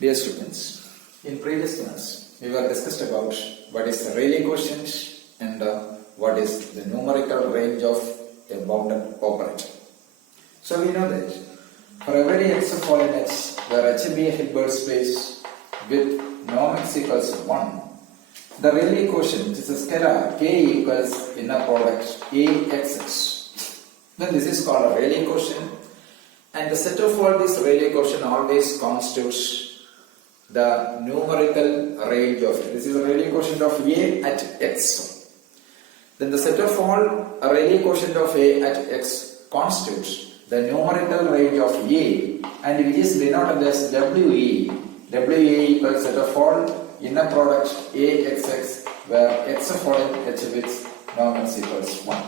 Dear students, in previous class we were discussed about what is the Rayleigh quotient and what is the numerical range of a bounded operator. So we know that for every x of all in x where h be a Hilbert space with norm x equals 1, the Rayleigh quotient is a scalar k equals inner product axx. Then this is called a Rayleigh quotient, and the set of all these Rayleigh quotient always constitutes the numerical range of it. This is a Rayleigh quotient of a at x. Then the set of all Rayleigh quotient of a at x constitutes the numerical range of a, and which is denoted as WA. WA equals set of all inner product axx where x of all in h with norm x equals 1.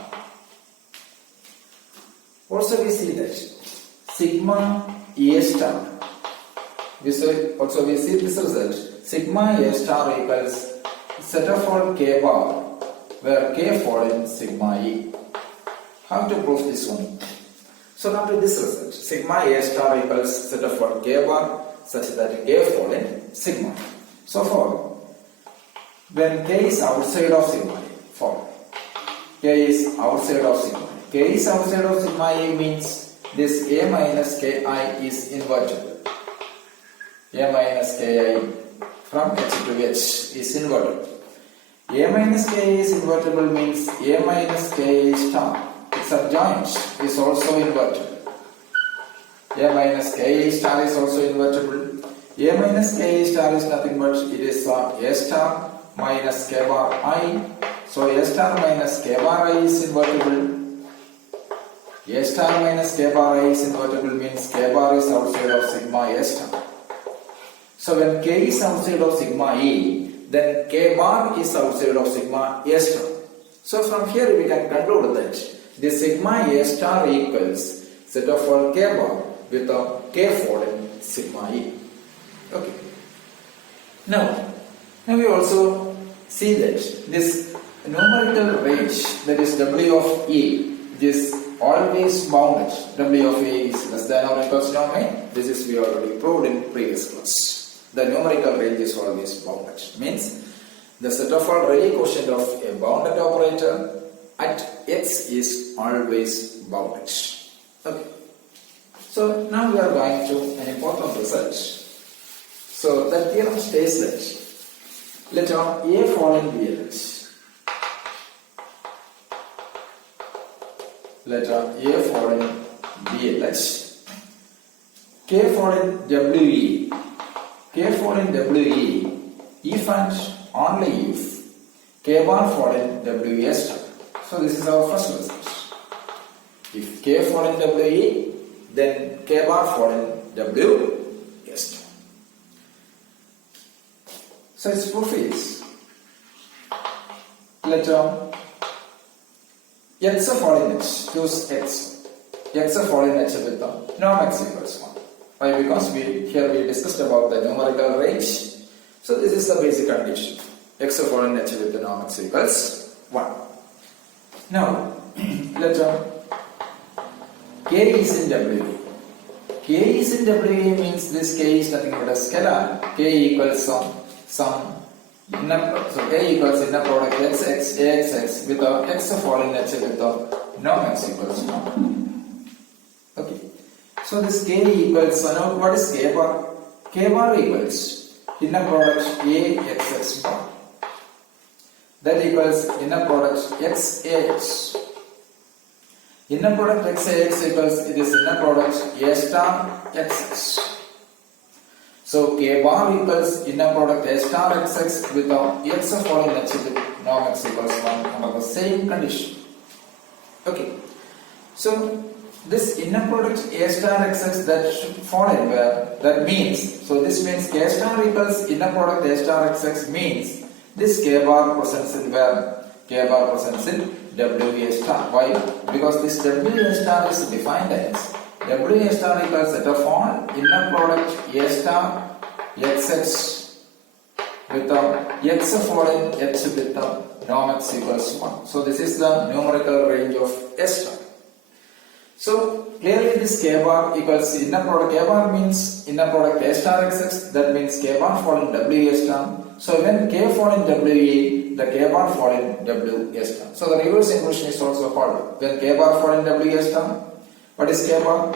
Also we see that sigma a star. We see this result, sigma a star equals set of all k bar where k fall in sigma e. How to prove this one? So now to this result, sigma a star equals set of all k bar such that k fall in sigma. So for when k is outside of sigma e, k is outside of sigma e. K is outside of sigma e means this a minus ki is invertible. A minus ki from h to h is invertible. A minus ki is invertible means a minus ki star, its subjoint is also invertible. A minus ki star is also invertible. A minus ki star is nothing but it is a star minus k bar I. So a star minus k bar I is invertible. A star minus k bar I is invertible means k bar is outside of sigma a star. So when k is outside of sigma e, then k bar is outside of sigma a star. So from here we can conclude that the sigma a star equals set of all k bar with a k fall in sigma e. Okay. Now we also see that this numerical range, that is W of E, is always bounded. W of A is less than or equals to norm A. This is we already proved in previous class. The numerical range is always bounded. Means the set of all Rayleigh quotient of a bounded operator at x is always bounded. Okay. So now we are going to an important result. So the theorem states that let A fall in BLH. Let A fall in BLH. K fall in WE. K fall in WE if and only if K bar fall in WE star. So this is our first result. If K fall in WE, then K bar fall in W star. So its proof is let x of all in h, choose x of all in h with the norm x equals 1. Why? Because here we discussed about the numerical range. So this is the basic condition. X of all in h with the norm x equals 1. Now let k is in W. K is in W means this k is nothing but a scalar. K equals some inner, so k equals inner product xx axx with the x of all in h with the norm x equals 1. Okay. So this k equals, now what is k bar? K bar equals inner product axx bar. That equals inner product xax. Inner product xax equals, it is inner product a star xx. So k bar equals inner product a star xx with the x of all in h with norm x equals 1 under the same condition. Okay. So this inner product a star xx that should fall in where, that means, so this means k star equals inner product a star xx means this k bar presents in where? K bar presents in W a star. Why? Because this W a star is defined as W a star equals set of all inner product a star xx with the x of all in h with the norm x equals 1. So this is the numerical range of a star. So clearly this k bar equals inner product. K bar means inner product A star xx. That means k bar fall in W A star. So when k fall in W A, the k bar fall in W A star. So the reverse inversion is also followed. When k bar fall in W A star, what is k bar?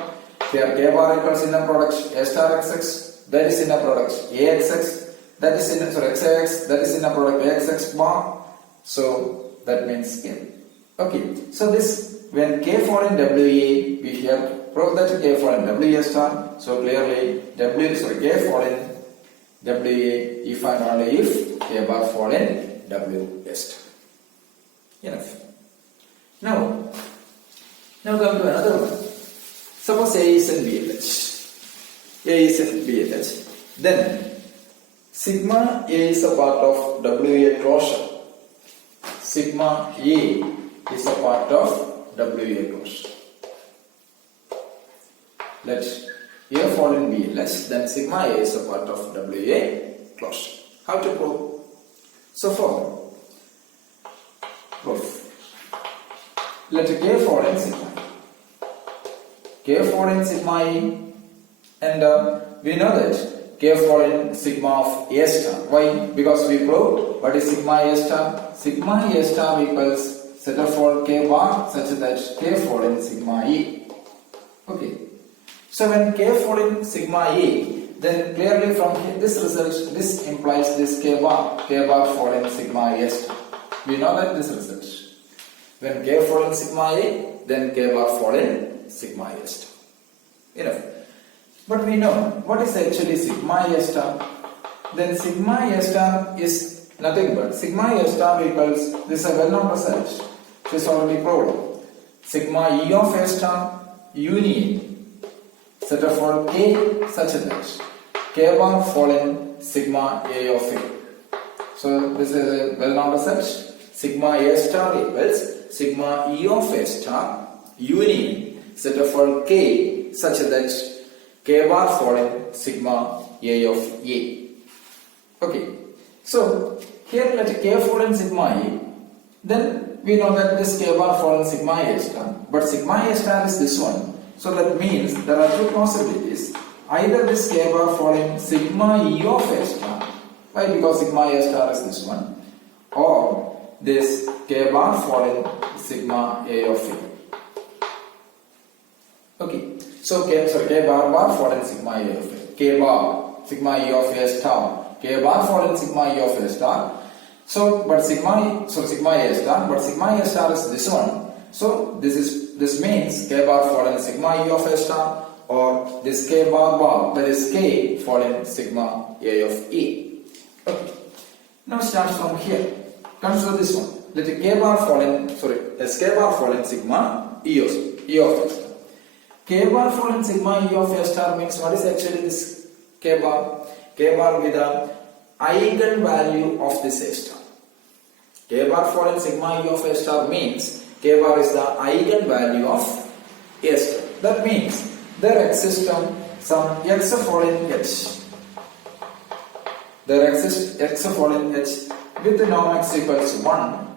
Here k bar equals inner product A star xx. That is inner product AXX. That is inner XAX. That is inner product AXX bar. So that means k. Okay. So this when k fall in WA, we have proved that k fall in WA star. So clearly k fall in WA if and only if k bar fall in WA star. Enough. Now come to another one. Suppose A is in BLH. A is in BLH. Then sigma A is a part of WA closure. Sigma A is a part of WA closure. Let A fall in BLH, then sigma A is a part of WA closure. How to prove? So for proof, let K fall in sigma A. K fall in sigma A, and we know that K fall in sigma of A star. Why? Because we proved what is sigma A star. Sigma A star equals set of for k bar such that k fall in sigma A. Okay. So when k fall in sigma A, then clearly from this result, this implies this k bar fall in sigma A star. We know that this result. When k fall in sigma A, then k bar fall in sigma A star. Enough. But we know what is actually sigma A star. Then sigma A star is nothing but sigma A star equals, this is a well-known result. This is already proved. Sigma E of A star union set of all k such that k bar fall in sigma A of A. So this is a well-known result. Sigma A star equals sigma E of A star union set of all k such that k bar fall in sigma A of A. Okay. So here let k fall in sigma A. Then we know that this k bar fall in sigma A star, but sigma A star is this one. So that means there are two possibilities. Either this k bar fall in sigma E of A star. Why? Because sigma A star is this one. Or this k bar fall in sigma A of A. Okay. So k bar fall in sigma A of A. K bar sigma E of A star. K bar fall in sigma E of A star. So sigma A star, but sigma A star is this one. So this means k bar fall in sigma E of A star, or this k bar that is k fall in sigma A of A. Okay. Now start from here. Consider this one. Let k bar fall in sigma E of A star. K bar fall in sigma E of A star means what is actually this k bar? K bar with the eigenvalue of this A star. K bar fall in sigma E of A star means k bar is the eigenvalue of A star. That means there exists some x fall in H. There exists x fall in H with norm x equals 1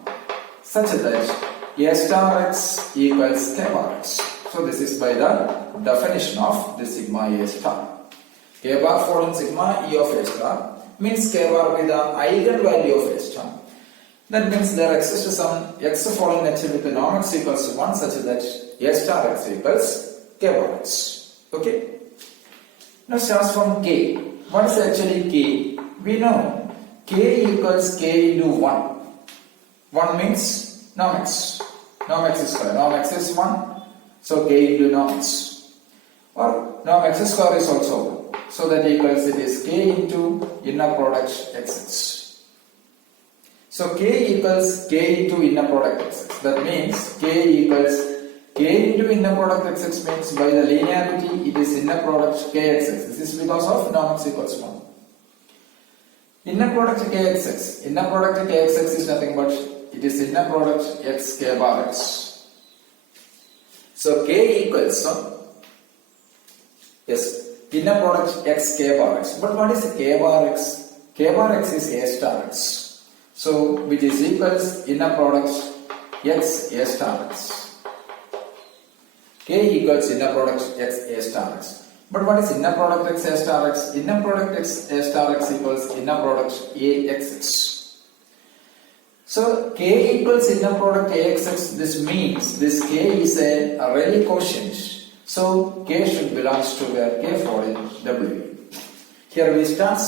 such that A star x equals k bar x. So this is by the definition of the sigma A star. K bar fall in sigma E of A star means k bar with the eigenvalue of A star. That means there exists some x fall in H with the norm x equals 1 such that A star x equals k bar x. Okay. Now starts from k. What is actually k? We know k equals k into 1. 1 means norm x. Norm x is square. Norm x is 1. So k into norm x. Or norm x square is also 1. So that equals it is k into inner product xx. So k equals k into inner product xx. That means k equals k into inner product xx means by the linearity it is inner product kxx. This is because of norm x equals 1. Inner product kxx. Inner product kxx is nothing but it is inner product x k bar x. So k equals inner product x k bar x. But what is k bar x? K bar x is A star x. So which is equals inner product x A star x. K equals inner product x A star x. But what is inner product x A star x? Inner product x A star x equals inner product A x x. So K equals inner product A x x. This means this K is a Rayleigh quotient. So K should belongs to where K fall in W. Here we start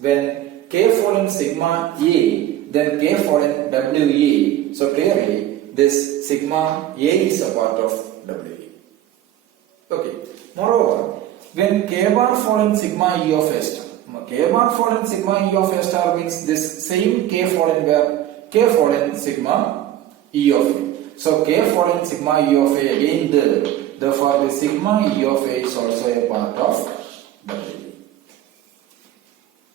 when K fall in sigma A, then K fall in WA. So clearly this sigma A is a part of WA. Okay. Moreover, when K bar fall in sigma E of A star, K bar fall in sigma E of A star means this same K fall in where? K fall in sigma E of A. So K fall in sigma E of A again there. Therefore the sigma E of A is also a part of WA.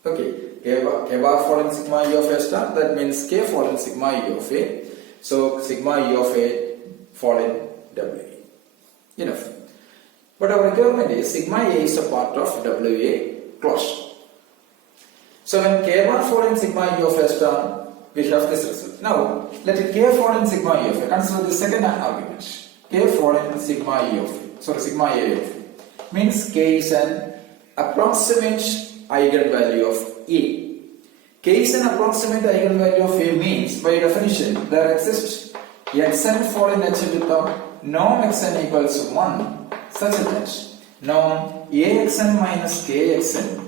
Okay. K bar fall in sigma E of A star, that means K fall in sigma E of A. So sigma E of A fall in WA. Enough. But our requirement is sigma A is a part of WA closure. So when K bar fall in sigma E of A star, we have this result. Now let K fall in sigma E of A. Consider the second argument. K fall in sigma E of A. Sorry, sigma A of A. Means K is an approximate eigenvalue of A. K is an approximate eigenvalue of A means, by definition, there exists xn fall in H with the norm xn equals 1 such that norm Axn minus Kxn,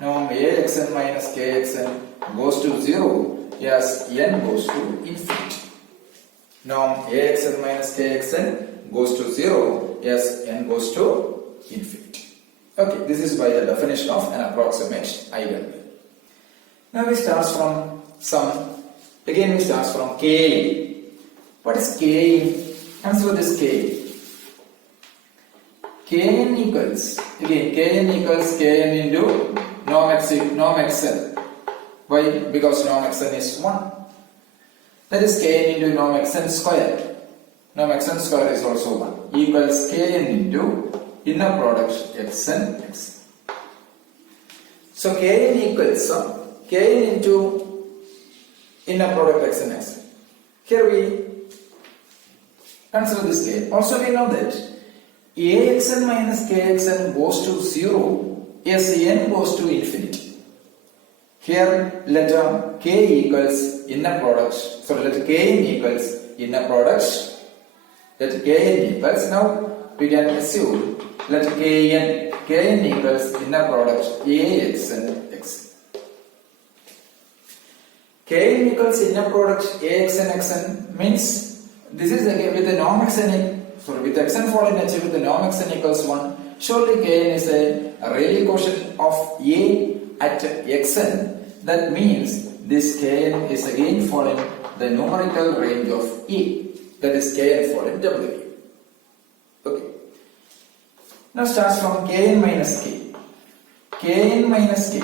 norm Axn minus Kxn goes to 0 as n goes to infinity. Norm Axn minus Kxn goes to 0 as n goes to infinity. Okay, this is by the definition of an approximate eigenvalue. Now we start from K. What is K? Consider this K. Kn equals, again Kn equals Kn into norm xn. Why? Because norm xn is 1. That is Kn into norm xn square. Norm xn square is also 1. Equals Kn into inner product xn x. So Kn equals Kn into inner product xn x. Here we consider this K. Also we know that Axn minus Kxn goes to 0 as n goes to infinity. Here let K equals inner product. So let Kn equals inner product. Let Kn equals, now we can assume let Kn equals inner product Axn x. Kn equals inner product Axn xn means this is again with the norm xn, with xn fall in H with the norm xn equals 1. Surely Kn is a Rayleigh quotient of A at xn. That means this Kn is again fall in the numerical range of A. That is Kn fall in W. Okay. Now starts from Kn minus K. Kn minus K.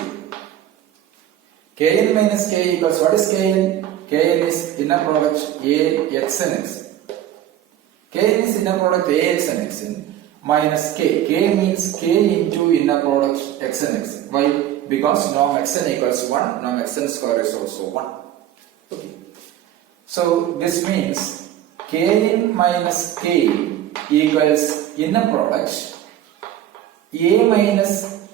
Kn minus K equals, what is Kn? Kn is inner product Axn x. Kn is inner product Axn xn minus K. K means K into inner product xn x. Why? Because norm xn equals 1, norm xn square is also 1. Okay. So this means Kn minus K equals inner product A minus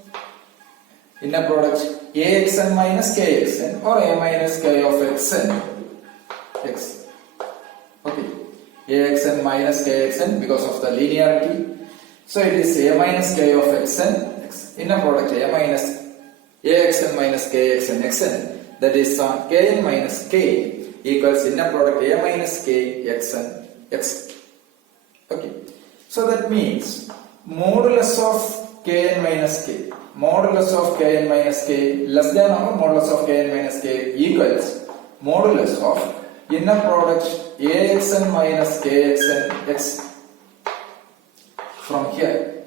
inner product Axn minus Kxn or A minus K of xn x. Okay. Axn minus Kxn because of the linearity. So it is A minus K of xn x. Inner product A minus Axn minus Kxn xn. That is Kn minus K equals inner product A minus K xn x. Okay. So that means modulus of Kn minus K. Modulus of Kn minus K less than or modulus of Kn minus K equals modulus of inner product Axn minus Kxn x from here.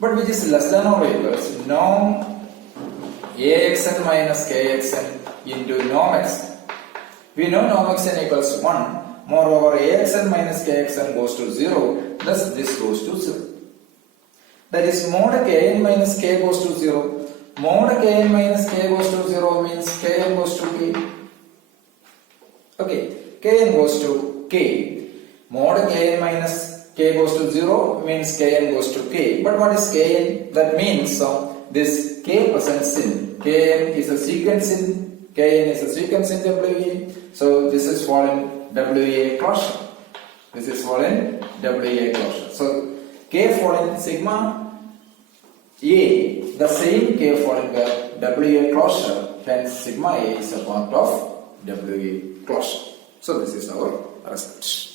But which is less than or equals norm Axn minus Kxn into norm xn. We know norm xn equals 1. Moreover, Axn minus Kxn goes to 0. Thus this goes to 0. That is mod Kn minus K goes to 0. Mod Kn minus K goes to 0 means Kn goes to K. Okay, Kn goes to K. Mod Kn minus k goes to 0 means kn goes to k. But what is kn? That means this k presents in kn is a sequence in WA. So this is for in WA closure. This is for in WA closure. So k for in sigma A, the same k for in the WA closure, hence sigma A is a part of WA closure. So this is our result.